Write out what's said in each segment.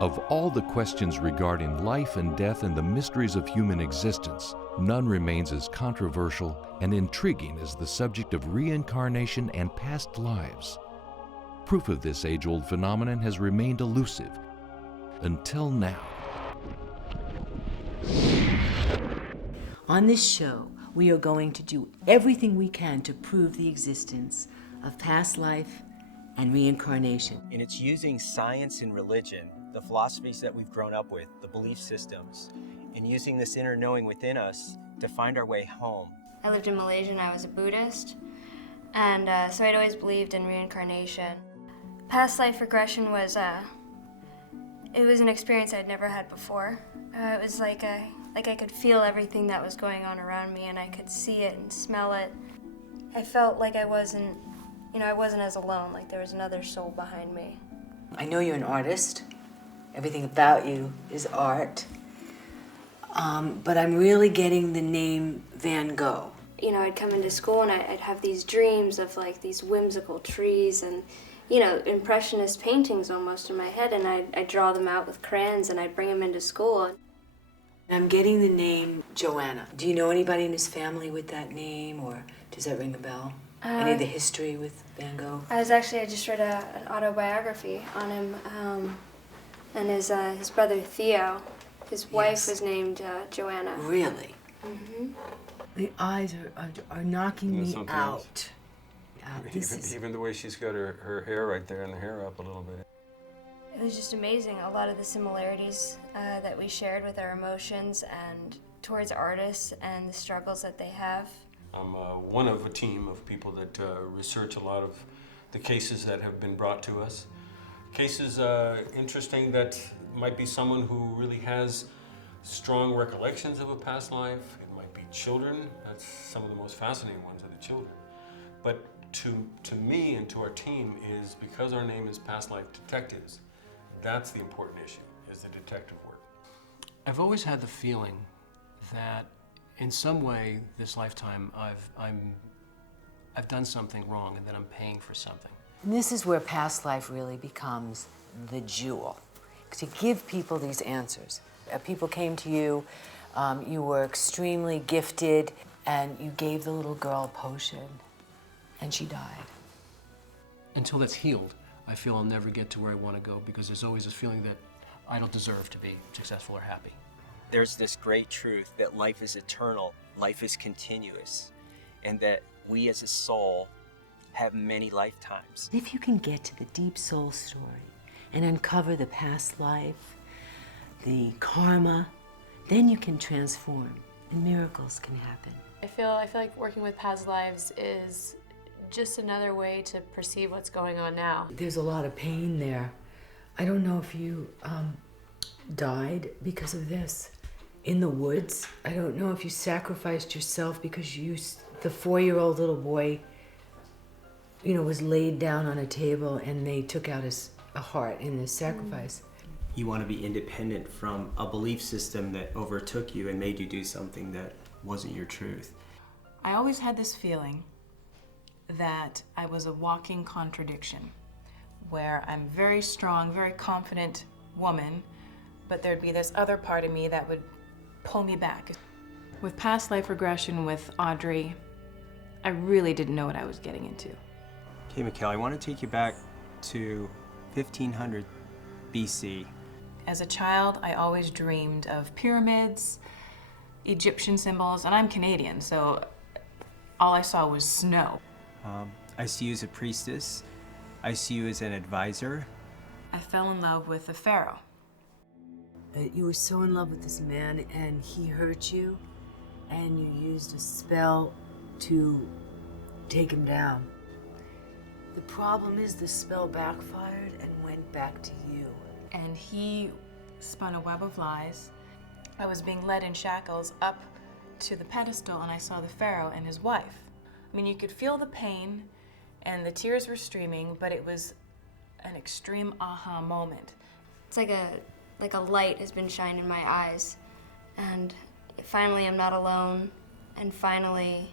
Of all the questions regarding life and death and the mysteries of human existence, none remains as controversial and intriguing as the subject of reincarnation and past lives. Proof of this age-old phenomenon has remained elusive until now. On this show, we are going to do everything we can to prove the existence of past life and reincarnation. And it's using science and religion, the philosophies that we've grown up with, the belief systems, and using this inner knowing within us to find our way home. I lived in Malaysia and I was a Buddhist, and so I'd always believed in reincarnation. Past life regression was it was an experience I'd never had before. It was like I could feel everything that was going on around me, and I could see it and smell it. I felt like I wasn't as alone, like there was another soul behind me. I know you're an artist. Everything about you is art. But I'm really getting the name Van Gogh. You know, I'd come into school and I'd have these dreams of like these whimsical trees and, you know, impressionist paintings almost in my head, and I'd draw them out with crayons and I'd bring them into school. I'm getting the name Joanna. Do you know anybody in his family with that name, or does that ring a bell? Any of the history with Van Gogh? I just read an autobiography on him, and his brother Theo, his wife was named Joanna. Really? Mm-hmm. The eyes are knocking me out. Even the way she's got her hair right there and the hair up a little bit. It was just amazing, a lot of the similarities that we shared with our emotions and towards artists and the struggles that they have. I'm one of a team of people that research a lot of the cases that have been brought to us. Cases interesting that might be someone who really has strong recollections of a past life. It might be children. That's some of the most fascinating ones are the children. But to me and to our team is because our name is Past Life Detectives, that's the important issue, is the detective work. I've always had the feeling that in some way this lifetime I've done something wrong and that I'm paying for something. And this is where past life really becomes the jewel, to give people these answers. People came to you, you were extremely gifted, and you gave the little girl a potion, and she died. Until that's healed, I feel I'll never get to where I want to go, because there's always this feeling that I don't deserve to be successful or happy. There's this great truth that life is eternal, life is continuous, and that we as a soul have many lifetimes. If you can get to the deep soul story and uncover the past life, the karma, then you can transform and miracles can happen. I feel like working with past lives is just another way to perceive what's going on now. There's a lot of pain there. I don't know if you died because of this in the woods. I don't know if you sacrificed yourself because the 4-year-old little boy, you know, was laid down on a table and they took out a heart in this sacrifice. You want to be independent from a belief system that overtook you and made you do something that wasn't your truth. I always had this feeling that I was a walking contradiction, where I'm very strong, very confident woman, but there'd be this other part of me that would pull me back. With past life regression with Audrey, I really didn't know what I was getting into. Okay, Mikhail, I want to take you back to 1500 BC. As a child, I always dreamed of pyramids, Egyptian symbols, and I'm Canadian, so all I saw was snow. I see you as a priestess. I see you as an advisor. I fell in love with the pharaoh. You were so in love with this man and he hurt you, and you used a spell to take him down. The problem is the spell backfired and went back to you. And he spun a web of lies. I was being led in shackles up to the pedestal, and I saw the pharaoh and his wife. I mean, you could feel the pain and the tears were streaming, but it was an extreme aha moment. It's like a light has been shined in my eyes, and finally I'm not alone, and finally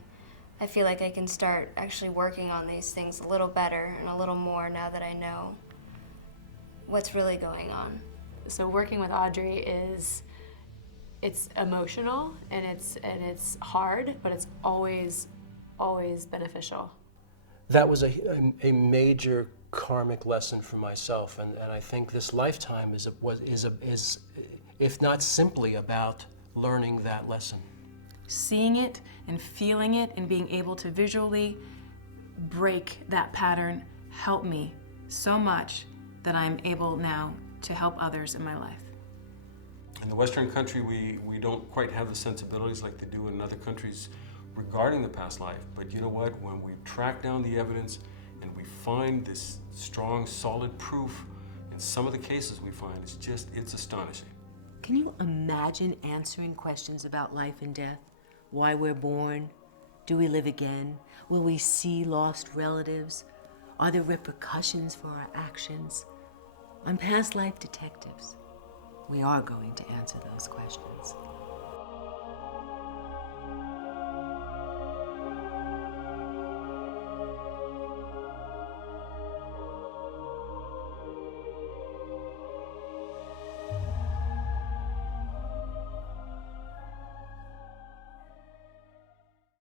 I feel like I can start actually working on these things a little better and a little more now that I know what's really going on. So working with Audrey it's emotional and it's hard, but it's always beneficial. That was a major karmic lesson for myself, and I think this lifetime is if not simply about learning that lesson. Seeing it and feeling it and being able to visually break that pattern helped me so much that I'm able now to help others in my life. In the Western country, we don't quite have the sensibilities like they do in other countries regarding the past life. But you know what? When we track down the evidence and we find this strong, solid proof, in some of the cases we find, it's astonishing. Can you imagine answering questions about life and death? Why we're born? Do we live again? Will we see lost relatives? Are there repercussions for our actions? On Past Life Detectives, we are going to answer those questions.